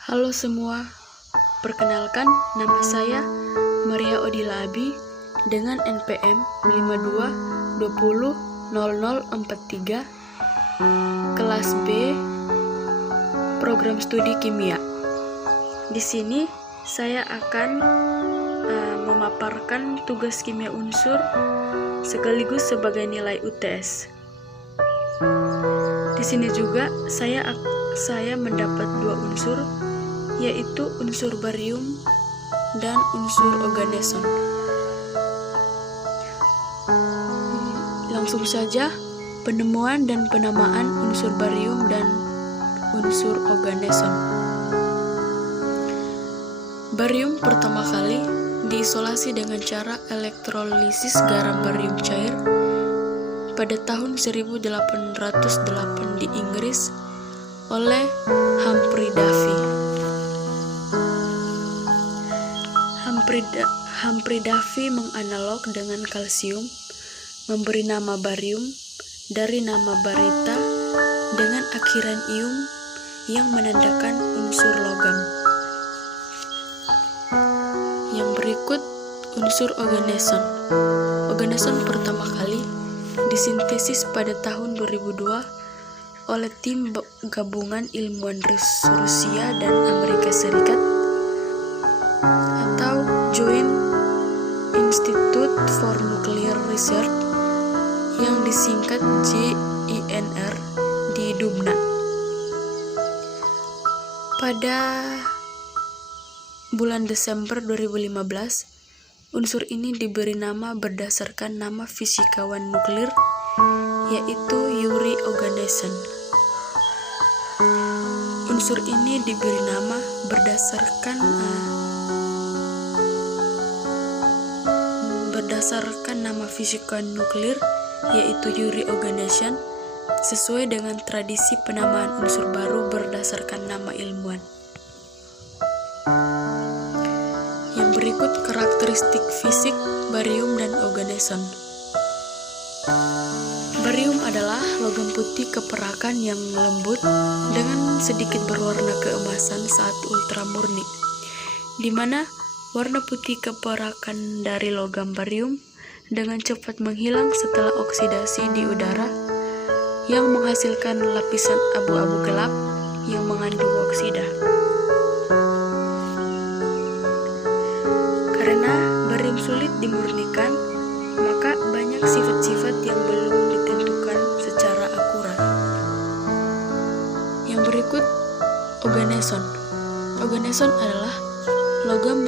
Halo semua, perkenalkan nama saya Maria Odila Abi dengan NPM 52200043 kelas B program studi kimia. Di sini saya akan memaparkan tugas kimia unsur sekaligus sebagai nilai UTS. Di sini juga saya mendapat 2 unsur, yaitu unsur barium dan unsur organeson. Langsung saja, penemuan dan penamaan unsur barium dan unsur organeson. Barium pertama kali diisolasi dengan cara elektrolisis garam barium cair pada tahun 1808 di Inggris oleh Humphrey Davy. Humphrey Davy menganalog dengan kalsium, memberi nama barium dari nama barita dengan akhiran ium yang menandakan unsur logam. Yang berikut unsur organeson. Organeson pertama kali disintesis pada tahun 2002 oleh tim gabungan ilmuwan Rusia dan Amerika Serikat atau Joint Institute for Nuclear Research yang disingkat JINR di Dubna. Pada bulan Desember 2015, unsur ini diberi nama berdasarkan nama fisikawan nuklir, yaitu Yuri Oganesson. Unsur ini diberi nama berdasarkan nama fisikawan nuklir, yaitu Yuri Oganesson, sesuai dengan tradisi penamaan unsur baru berdasarkan nama ilmuwan. Yang berikut karakteristik fisik barium dan organeson. Barium adalah logam putih keperakan yang lembut dengan sedikit berwarna keemasan saat ultramurni, di mana warna putih keperakan dari logam barium dengan cepat menghilang setelah oksidasi di udara yang menghasilkan lapisan abu-abu gelap yang mengandung oksida. Karena barium sulit dimurnikan, maka banyak sifat-sifat yang belum ditentukan secara akurat. Yang berikut organeson. Organeson adalah logam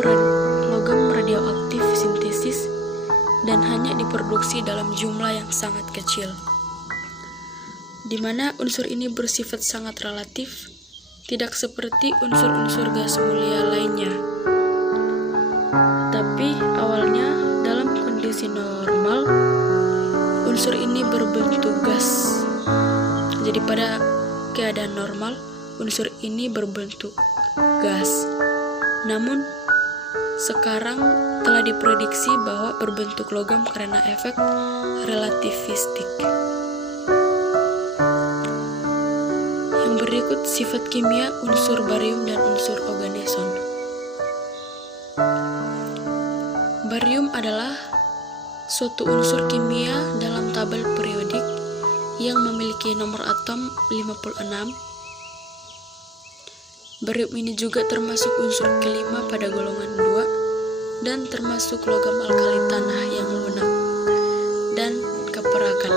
radioaktif sintesis dan hanya diproduksi dalam jumlah yang sangat kecil, di mana unsur ini bersifat sangat relatif, tidak seperti unsur-unsur gas mulia lainnya. Tapi awalnya dalam kondisi normal, unsur ini berbentuk gas. Jadi pada keadaan normal, unsur ini berbentuk gas. Namun sekarang telah diprediksi bahwa berbentuk logam karena efek relativistik. Yang berikut sifat kimia unsur barium dan unsur organeson. Barium adalah suatu unsur kimia dalam tabel periodik yang memiliki nomor atom 56. Barium ini juga termasuk unsur kelima pada golongan 2 dan termasuk logam alkali tanah yang lunak dan keperakan.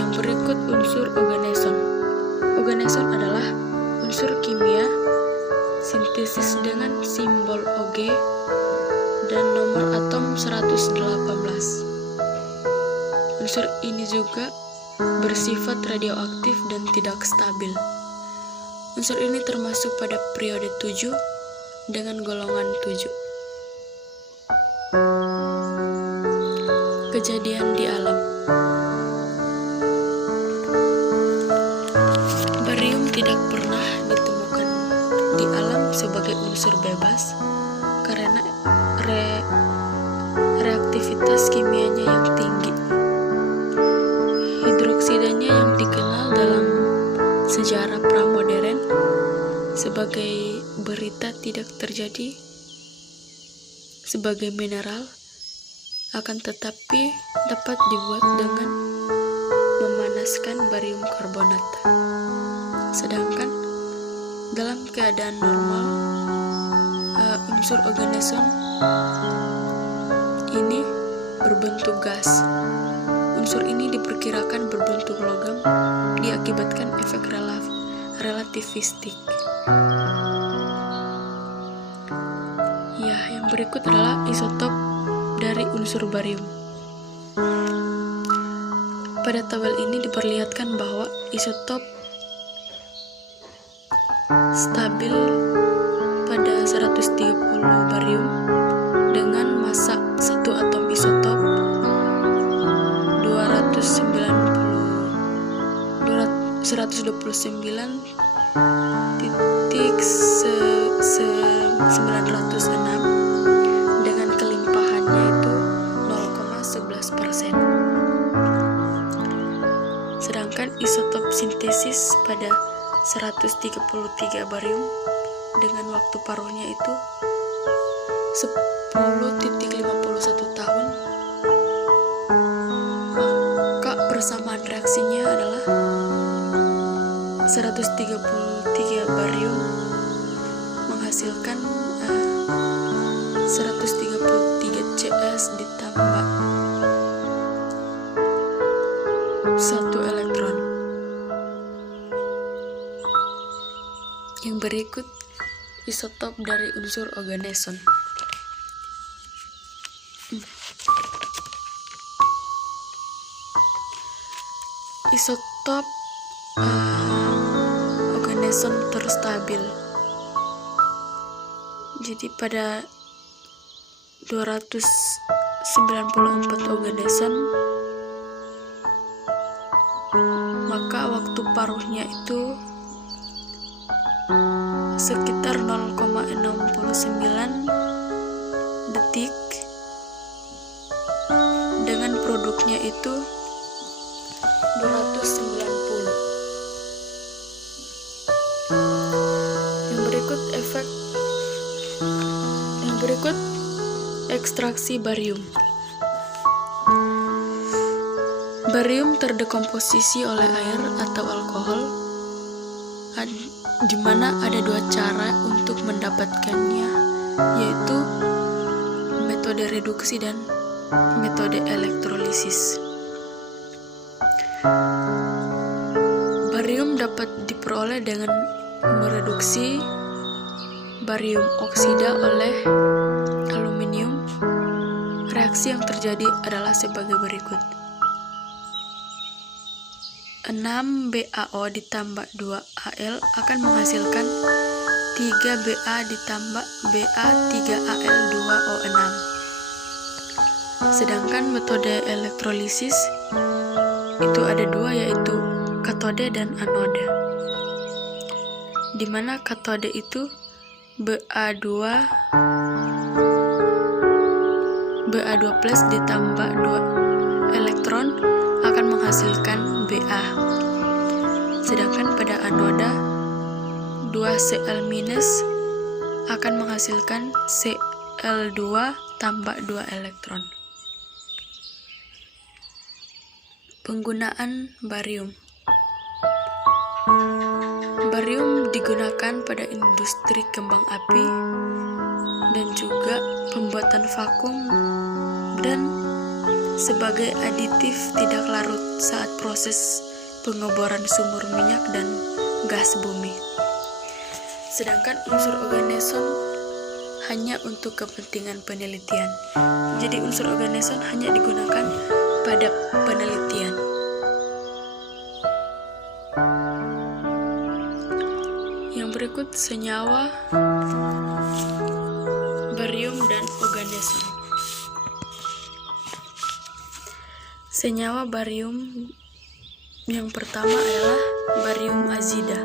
Yang berikut unsur organeson. Organeson adalah unsur kimia sintesis dengan simbol Og dan nomor atom 118. Unsur ini juga bersifat radioaktif dan tidak stabil. Unsur ini termasuk pada periode 7 dengan golongan 7. Kejadian di alam. Barium tidak pernah ditemukan di alam sebagai unsur bebas karena reaktivitas kimianya yang tinggi. Hidroksidanya yang dikenal dalam sejarah pramodern sebagai berita tidak terjadi sebagai mineral, akan tetapi dapat dibuat dengan memanaskan barium karbonat. Sedangkan dalam keadaan normal, unsur organeson ini berbentuk gas. Unsur ini diperkirakan berbentuk logam diakibatkan efek relativistik. Ya, yang berikut adalah isotop dari unsur barium. Pada tabel ini diperlihatkan bahwa isotop stabil pada 130 barium dengan massa satu atom isotop 129.906 dengan kelimpahannya itu 0,11%. Sedangkan isotop sintesis pada 133 barium dengan waktu paruhnya itu 10.51 tahun, maka persamaan reaksinya adalah 133 barium menghasilkan 133 CS ditambah 1 elektron. Yang berikut isotop dari unsur organeson. Isotop organeson terstabil. Jadi pada 294 organeson, maka waktu paruhnya itu sekitar 0,69 detik dengan produknya itu 290. Yang berikut ekstraksi barium. Barium terdekomposisi oleh air atau alkohol, di mana ada dua cara untuk mendapatkannya, yaitu metode reduksi dan metode elektrolisis. Barium dapat diperoleh dengan mereduksi barium oksida oleh aluminium. Reaksi yang terjadi adalah sebagai berikut. 6 BaO ditambah 2 Al akan menghasilkan 3 Ba ditambah Ba 3 Al 2 O6. Sedangkan metode elektrolisis itu ada dua, yaitu katode dan anode, di mana katode itu Ba2 plus ditambah 2 elektron akan menghasilkan Ba. Sedangkan pada anoda 2Cl- akan menghasilkan Cl2 tambah 2 elektron. Penggunaan barium. Barium digunakan pada industri kembang api dan juga pembuatan vakum dan sebagai aditif tidak larut saat proses pengeboran sumur minyak dan gas bumi. Sedangkan unsur organeson hanya untuk kepentingan penelitian. Jadi unsur organeson hanya digunakan pada penelitian. Yang berikut senyawa barium dan organeson. Senyawa barium yang pertama adalah barium azida.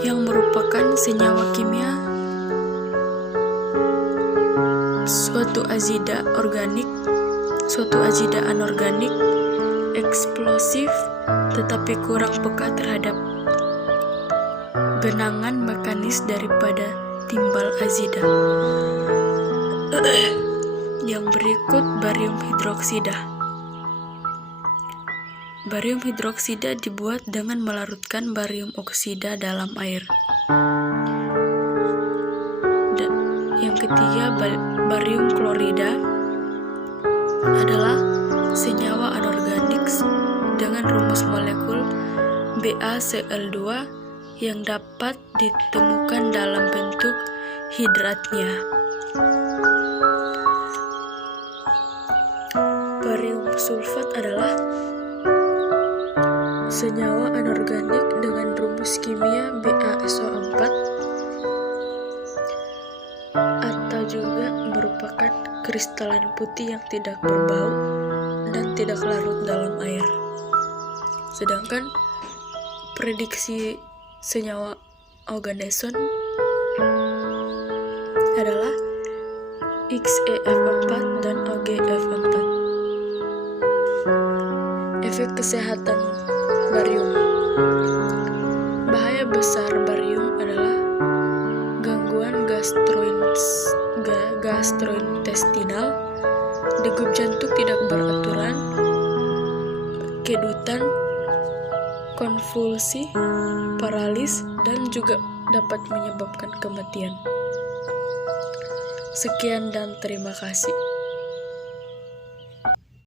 Yang merupakan senyawa kimia suatu azida organik, suatu azida anorganik eksplosif tetapi kurang peka terhadap genangan mekanis daripada timbal azida. Yang berikut barium hidroksida. Barium hidroksida dibuat dengan melarutkan barium oksida dalam air. Dan yang ketiga, barium klorida adalah senyawa anorganik dengan rumus molekul BaCl2 yang dapat ditemukan dalam bentuk hidratnya. Barium sulfat adalah senyawa anorganik dengan rumus kimia BaSO4 atau juga merupakan kristalan putih yang tidak berbau dan tidak larut dalam air. Sedangkan prediksi senyawa oganesson adalah XeF4 dan OgF4. Efek kesehatan barium. Bahaya besar barium adalah gangguan gastrointestinal, degup jantung tidak beraturan, kedutan, konvulsi, paralis, dan juga dapat menyebabkan kematian. Sekian dan terima kasih.